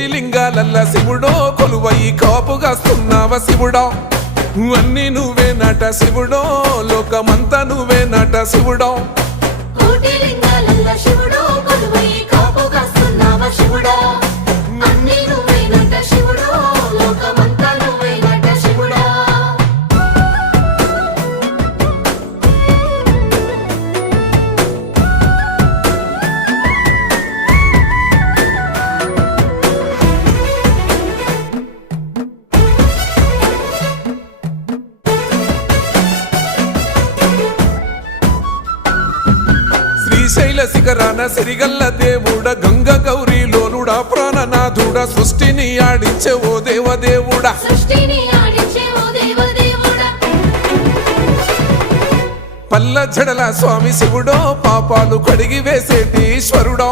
కోటి లింగాలల్ల శివుడో కొలువై కాపుగాస్తున్నావ శివుడా అన్ని నువ్వే నట శివుడో లోకమంతా నువ్వే నట శివుడో కోటి లింగాలల్ల శివుడో కొలువై కాపుగాస్తున్నావ శివుడా అన్ని నువ్వే నట శివుడో లోకమంతా నువ్వే నట శివుడా శ్రీశైల శిఖరాన సిరిగల్ల దేవుడ గంగ గౌరీ లోలుడా ప్రాణనాథుడ సృష్టిని ఆడించే ఓ దేవదేవుడా సృష్టిని ఆడించే ఓ దేవదేవుడా పల్ల జడల స్వామి శివుడో పాపాలు కడిగి వేసేటి ఈశ్వరుడో